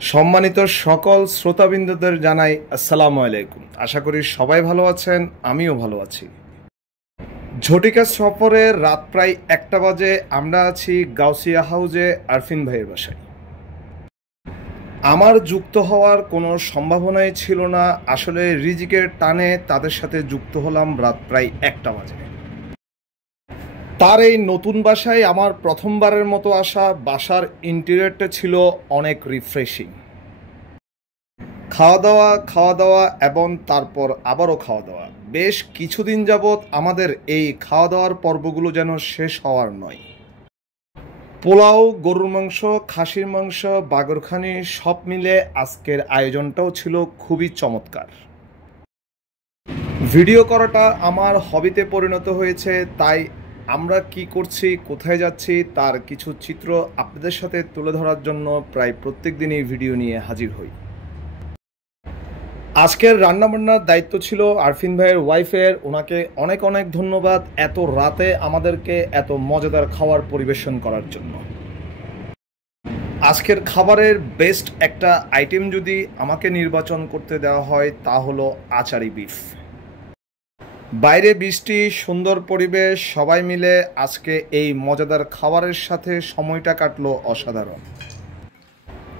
সম্মানিত সকল শ্রোতাবৃন্দদের জানাই আসসালামু আলাইকুম। আশা করি সবাই ভালো আছেন, আমিও ভালো আছি। ঝটিকা সফরে রাত প্রায় 1টা বাজে আমরা আছি গাউসিয়া হাউজে আরফিন ভাইয়ের বাসায়। আমার যুক্ত হওয়ার কোনো সম্ভাবনাই ছিল না, আসলে রিজিকের টানে তাদের সাথে যুক্ত হলাম রাত প্রায় 1টা বাজে। তার এই নতুন বাসায় আমার প্রথমবারের মতো আসা। বাসার ইন্টেরিয়রটা ছিল অনেক রিফ্রেশিং। খাওয়া দাওয়া এবং তারপর আবারও খাওয়া দাওয়া। বেশ কিছুদিন যাবৎ আমাদের এই খাওয়া দাওয়ার পর্বগুলো যেন শেষ হওয়ার নয়। পোলাও, গরুর মাংস, খাসির মাংস, বাগরখানি সব মিলে আজকের আয়োজনটাও ছিল খুবই চমৎকার। ভিডিও করাটা আমার হবিতে পরিণত হয়েছে, তাই আমরা কি করছি, কোথায় যাচ্ছি তার কিছু চিত্র আপনাদের সাথে তুলে ধরার জন্য প্রায় প্রত্যেক দিনই ভিডিও নিয়ে হাজির হই। আজকের রান্নাবান্নার দায়িত্ব ছিল আরফিন ভাইয়ের ওয়াইফের। ওনাকে অনেক অনেক ধন্যবাদ এত রাতে আমাদেরকে এত মজাদার খাবার পরিবেশন করার জন্য। আজকের খাবারের বেস্ট একটা আইটেম যদি আমাকে নির্বাচন করতে দেওয়া হয় তা হলো আচারি বিফ। বাইরে বৃষ্টি, সুন্দর পরিবেশ, সবাই মিলে আজকে এই মজাদার খাবারের সাথে সময়টা কাটলো অসাধারণ।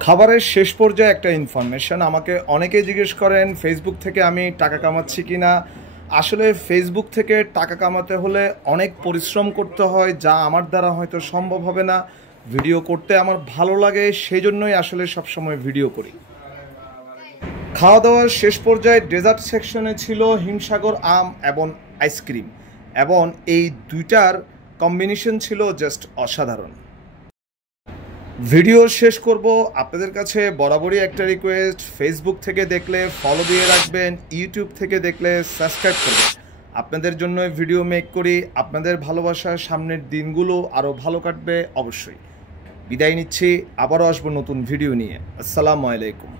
খাবারের শেষ পর্যায়ে একটা ইনফরমেশন, আমাকে অনেকেই জিজ্ঞেস করেন ফেসবুক থেকে আমি টাকা কামাচ্ছি কিনা। আসলে ফেসবুক থেকে টাকা কামাতে হলে অনেক পরিশ্রম করতে হয়, যা আমার দ্বারা হয়তো সম্ভব হবে না। ভিডিও করতে আমার ভালো লাগে, সেই জন্যই আসলে সবসময় ভিডিও করি। খাওয়া দাওয়ার শেষ পর্যায়ে ডেজার্ট সেকশনে ছিল হিমসাগর আম এবং আইসক্রিম, এবং এই দুইটার কম্বিনেশন ছিল জাস্ট অসাধারণ। ভিডিও শেষ করব, আপনাদের কাছে বরাবরই একটা রিকোয়েস্ট, ফেসবুক থেকে দেখলে ফলো দিয়ে রাখবেন, ইউটিউব থেকে দেখলে সাবস্ক্রাইব করবেন। আপনাদের জন্য ভিডিও মেক করি, আপনাদের ভালোবাসার সামনের দিনগুলো আরও ভালো কাটবে অবশ্যই। বিদায় নিচ্ছি, আবারও আসবো নতুন ভিডিও নিয়ে। আসসালামু আলাইকুম।